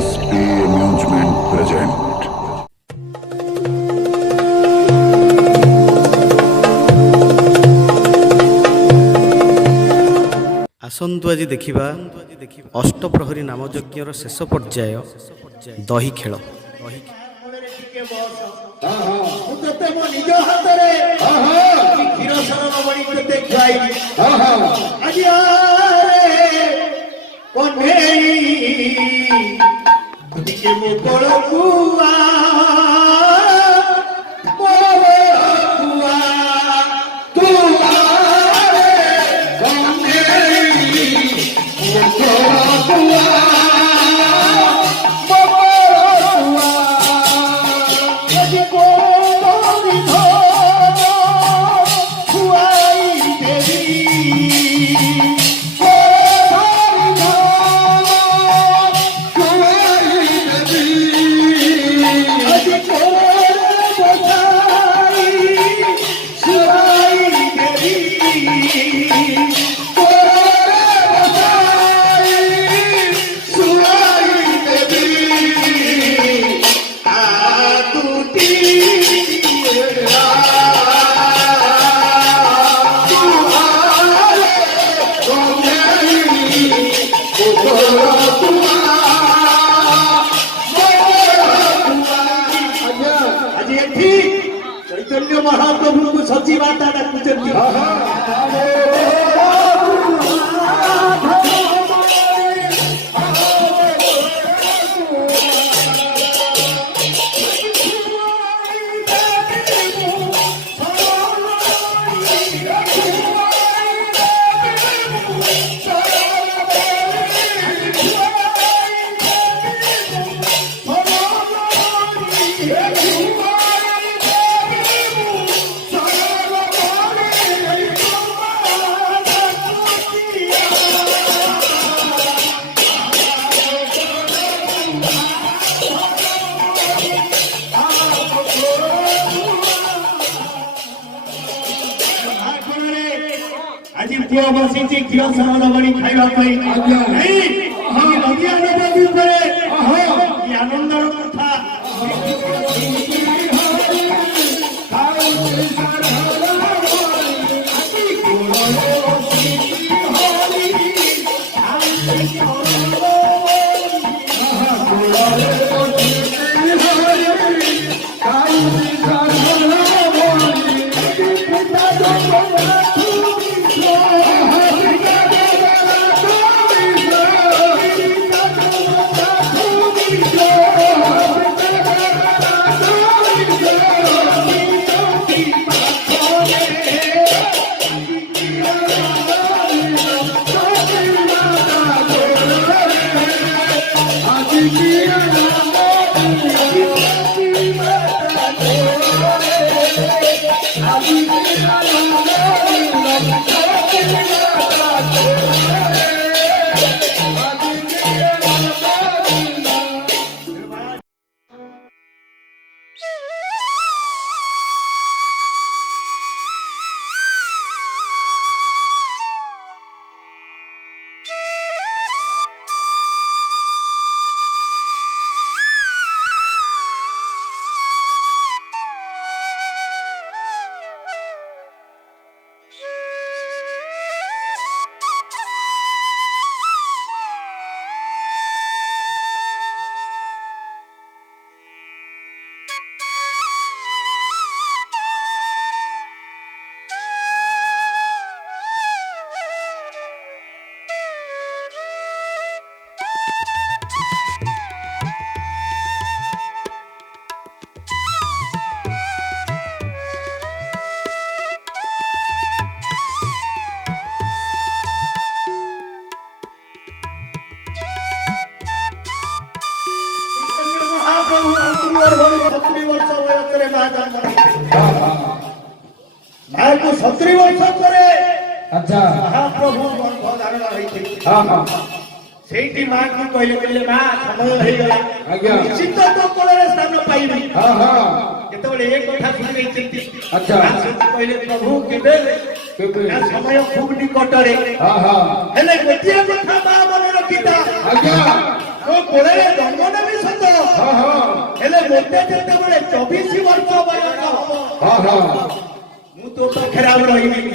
SP Amusement present. आसंतु आज देखा अष्टप्रहरी नामयज्ञर शेष पर्याय दही खेल। चैतन्य महाप्रभु को सच्ची बात आज पुआ बसी क्षीर सामना बड़ी खाइबा पई नहीं नदिया नदी ऊपर आनंदर कथा सत्री वर्ष पर महाप्रभु गर्भधारण होती माँ को कहले माँ समय हो गला निश्चित तो कोले स्थान पाइबी केतबेले एक कथा सुनि कहले प्रभु केबे समय खूब निकटरे हेले गोटिए कथा बा मन रखिता କୋଳରେ ଜନ୍ମ ନେବି ସତ ହେଲେ ମୋତେ ଯେତେବେଳେ 24 ବର୍ଷ ବୟସ ହବ ମୁଁ ତୋ ପାଖରେ ଆଉ ରହିବିନି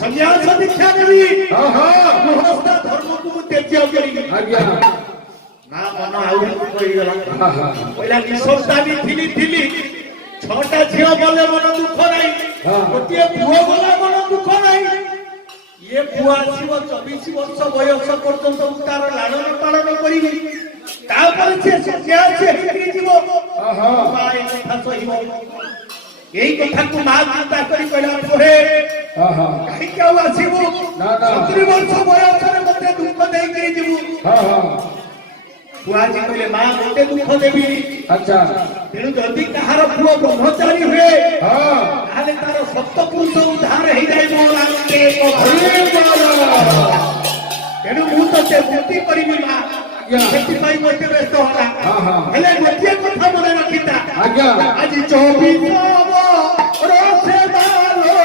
ସନ୍ନ୍ୟାସ ଦୀକ୍ଷା ନେବି ଗୃହସ୍ଥ ଧର୍ମକୁ ମୁଁ ତ୍ୟାଗ କରିବି ନା ମନ ଆହୁରି କହିଗଲା କହିଲା ନିଃସନ୍ତାନୀ ଥିଲି 6ଟା ଝିଅ ଗଲେ ମନ ଦୁଃଖ ନାହିଁ ଗୋଟିଏ ପୁଅ ଗଲା ମନ ଦୁଃଖ ନାହିଁ ଇଏ ପୁଅ ଆସିବ 24 ବର୍ଷ ବୟସ ପର୍ଯ୍ୟନ୍ତ ମୁଁ ତାର ଲାଳନ ପାଳନ କରିବି ତାପରେ ସେ ସନ୍ନ୍ୟାସ ହେଇକି ଯିବ ମା ଏ କଥା ସହିବ এই কথাକୁ মা চিন্তা କରି କହିଲା ପରେ କାହିଁକି ଆଉ ଆସିବୁ 70 ବର୍ଷ ବୟସରେ ମୋତେ ଦୁଃଖ ଦେଇକି ଯିବୁ ପୁଆଜି କହିଲେ ମା ମୋତେ ଦୁଃଖ ଦେବି ତେଣୁ ଯଦି କାହାର ପୁଅ ବ୍ରହ୍ମଚାରୀ ହୁଏ ତାହେଲେ ତାର ସପ୍ତପୁରୁଷ ଉଦ୍ଧାର ହେଇଯାଏ ତେଣୁ ମୁଁ ତତେ ମୁକ୍ତି କରିବି ମା ସେଥିପାଇଁ ମୋତେ ବ୍ୟସ୍ତ ହେଲା ହେଲେ ଗୋଟିଏ କଥା ମନେ ରଖିଥା ଆଜି 24 ବର୍ଷେ ବାଲୋ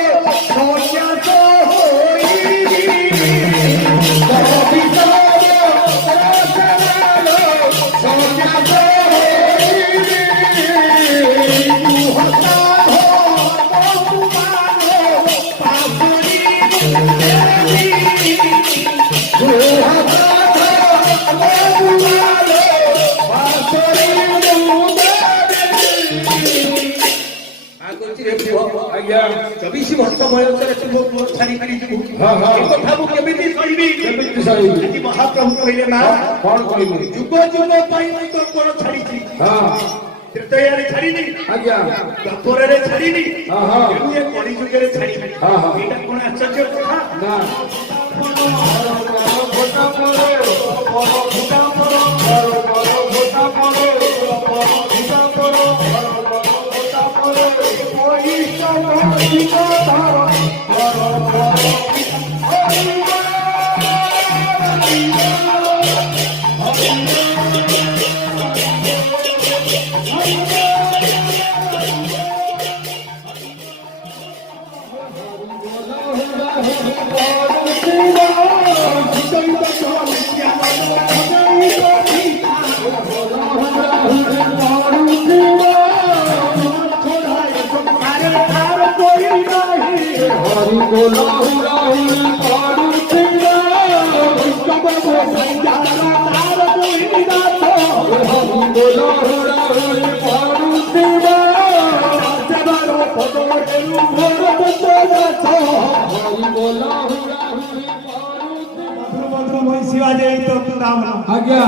ସନ୍ନ୍ୟାସ ହୋଇବି 24 ବର୍ଷେ ବାଲୋ ସନ୍ନ୍ୟାସ ହୋଇବି ଗୃହସ୍ଥ ପାଶୁରୀ ଆଜ୍ଞା 24 ବର୍ଷ ବୟସରେ ତୁ ମୋ ଛାଡ଼ିକରି ଯିବୁ ଏ କଥା ମୁଁ କେମିତି ସହିବି ଆଜି ମହାପ୍ରଭୁ କହିଲେ ମା କଣ କହିବି ଯୁଗ ଯୁଗ ପାଇଁ ମୁଁ ତୋ କୋଳ ଛାଡ଼ିଛି ତ୍ରେତୟାରେ ଛାଡ଼ିନି ଦ୍ୱାପରରେ ଛାଡ଼ିନି ତେଣୁ ଏ କଳିଯୁଗରେ ଛାଡ଼ିବି ଏଇଟା କଣ ଆଶ୍ଚର୍ଯ୍ୟ କଥା ଆଜ୍ଞା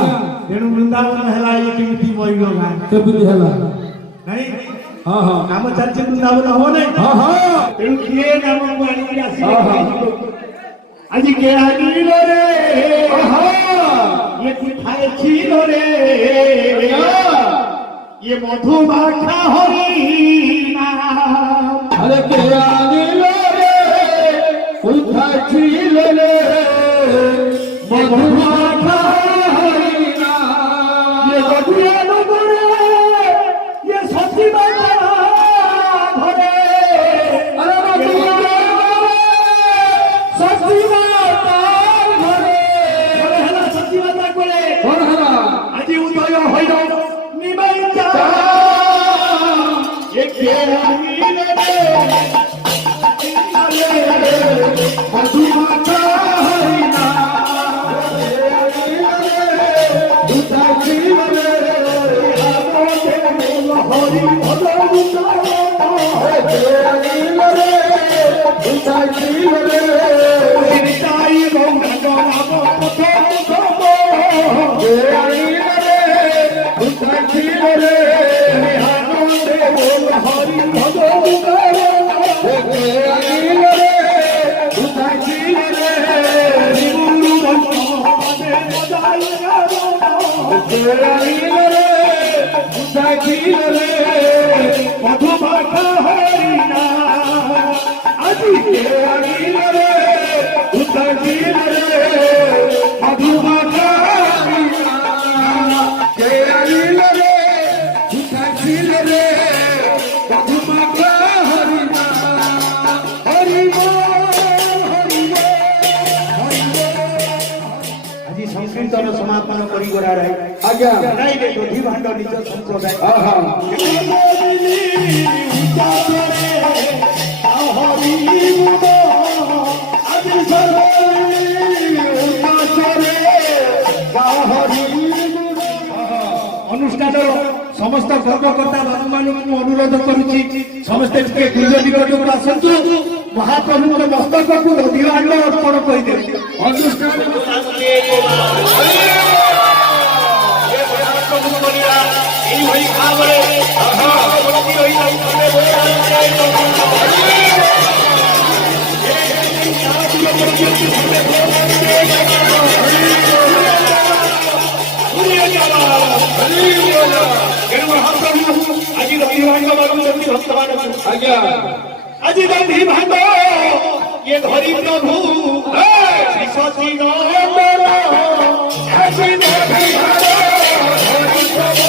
ତେଣୁ ବୃନ୍ଦାବନ ହେଲା ଇଏ କେମିତି ମରିବ ଗାଁ କେମିତି ହେଲା ନାଇଁ ହଁ ହଁ ନାମ ଚାଲିଛି ବୃନ୍ଦାବନ ହବ ନାଇଁ ତେଣୁ କିଏ ନାମକୁ ଆଣିକି ଆସିବ ଆଜି କେ ଆଣିଲ ରେ ଇଏ ଥାଏ ছিল রে ইয়ে মধুমাখা হরি নাম আরে কে আনিল রে কোথায় ছিল রে মধুমাখা হরি নাম ইয়ে গদিয়া নগরে ইয়ে সতী মাতা ঘরে আরে মধুমাখা সতী মাতা ঘরে ঘরে হেলা সতী মাতা ঘরে কোন হলা আজি উদয় হইল নিমাই চা এ কে আনিল রে মধুমাখা হরি নাম কোথায় ছিল রে হরি কে আনিল রে কোথায় ছিল রে তাই গঙ্গা পথ কে আনিল রে কোথায় ছিল রে আনন্দে বল হরি ভগবান কে আনিল রে কোথায় ছিল রে গুরু বন্ধে বজাই কে আনিল রে কোথায় ছিল রে মধুমাখা হরি না আজি কে আনিল রে কোথায় ছিল রে মধুমাখা হরি না কে আনিল রে কোথায় ছিল রে মধুমাখা হরি নাম হরি বল হরি বল হরি বল আজি সংকীর্তন ସମାପନ କରିଗଲା ରେ ଆଜ୍ଞା ନାଇଁ ରେ ଦଧି ଭାଣ୍ଡ ନିଜ ସମ୍ପ୍ରଦାୟ ଅନୁଷ୍ଠାନର ସମସ୍ତ କର୍ମକର୍ତ୍ତା ବାବୁମାନଙ୍କୁ ଅନୁରୋଧ କରୁଛି ସମସ୍ତେ ଟିକେ ଗୁଜ ନିକଟକୁ ଆସନ୍ତୁ ମହାପ୍ରଭୁଙ୍କ ମସ୍ତକକୁ ଦଧିଭାଣ୍ଡ ଅର୍ପଣ କରିଦେବେ ଅନୁଷ୍ଠାନ ଏଇଭଳି ଭାବରେ ଆଜି ଦଧିଭାଣ୍ଡ ମାଗୁଛନ୍ତି ଭକ୍ତମାନଙ୍କୁ ଆଜ୍ଞା ଆଜି ଦଧିଭାଣ୍ଡ ଇଏ ଧରି ପ୍ରଭୁ ଶ୍ରୀ ସତୀ ନନ୍ଦନ ଆଜି ଦଧିଭାଣ୍ଡ ଧରି ପ୍ରଭୁ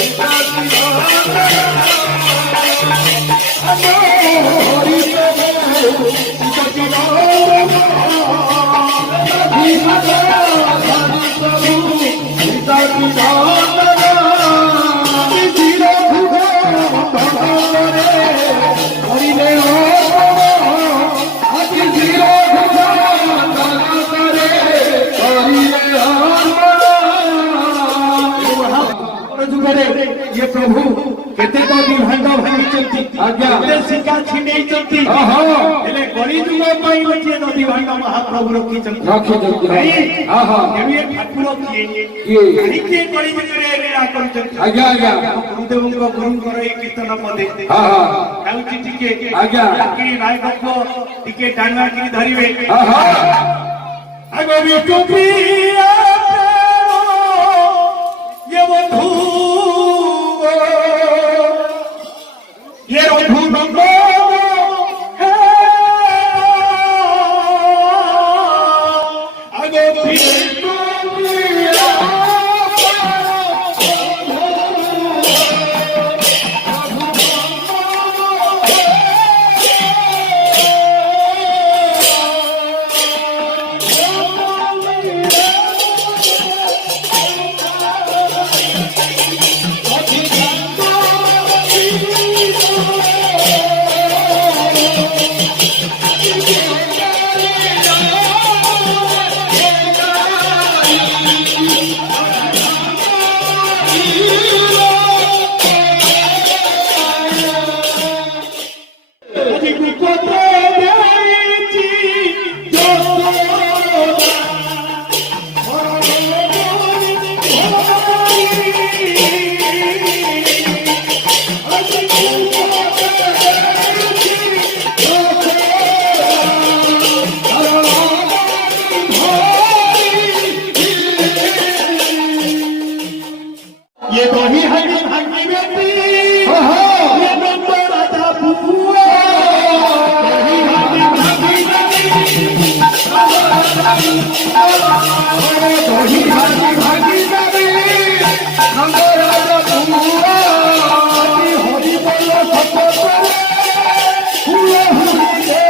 ଶ୍ରୀ ସତୀ ନନ୍ଦନ ହରି ପ୍ରଭୁ ଶ୍ରୀ ସତୀ ନନ୍ଦନ ଦଧିଭାଣ୍ଡ ଧରି ପ୍ରଭୁ ଶ୍ରୀ ସତୀ ନନ୍ଦନ ये प्रभु केते दधिभाण्ड भांगी आज्ञा शिका छिड़े गरी जुग दधिभाण्ड महाप्रभु रखी ठाकुर किए गरी आज्ञा आज्ञा गुरुदेव गुरुंकर कीर्तन पदे आज्ञा नायक टिके टाणुआ धरिवे ये बंधु ये रघु नंदन है आगे ये दही हरी भागी बेटी ये नंद राजा बुआ दही हरी भागी बेटी दही हरी भागी बेटी नंद राजा बुआ हरि बोल सपत फूल हुई दे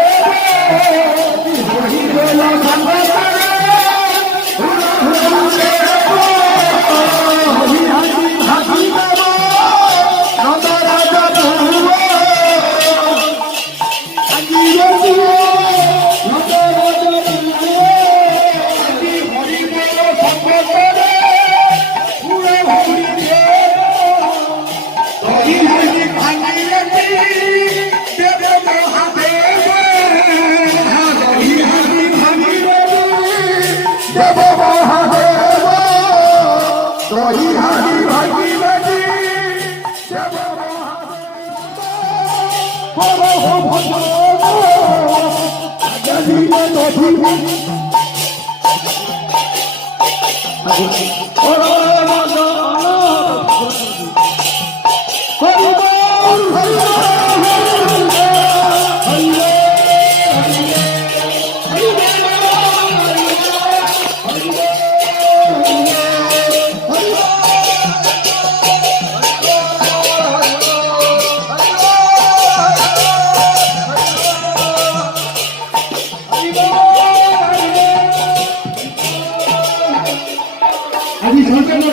हरि बोल सपत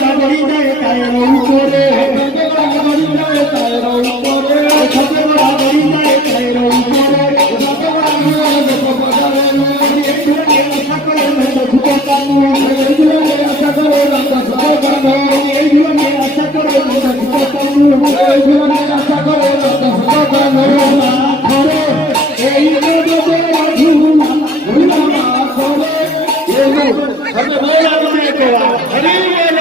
গোড়া গড়ি যায় টায়ার উপরে গড়ি যায় টায়ার উপরে ছপে গোড়া গড়ি যায় টায়ার উপরে আশা করে ঝুঁকো কানু আশা করে ঝুঁকো কানু এই জীবনে আশা করে ঝুঁকো কানু এই জীবনে আশা করে ঝুঁকো কানু ধরে এই জগতে ঝুনা ঝুনা করে এই সবে বলা মনে করা হরি বল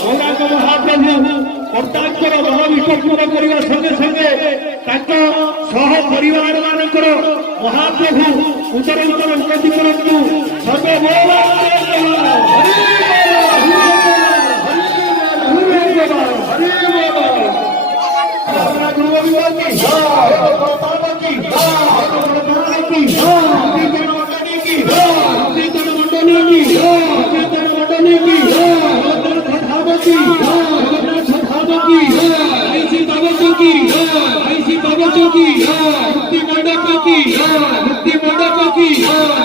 ভোলাকে মহাপ্রভু কর্তাঙ্কর মহাবিসর্জন କରିବା সঙ্গে সঙ্গে ତାଙ୍କ ସହ ପରିବାର ମାନଙ୍କର ମହାପ୍ରଭୁ ଉତ୍ତରାଞ୍ଚଳ ଉନ୍ନତି କରନ୍ତୁ ସର୍ବେ ବୋଲ मुक्ति मंडप की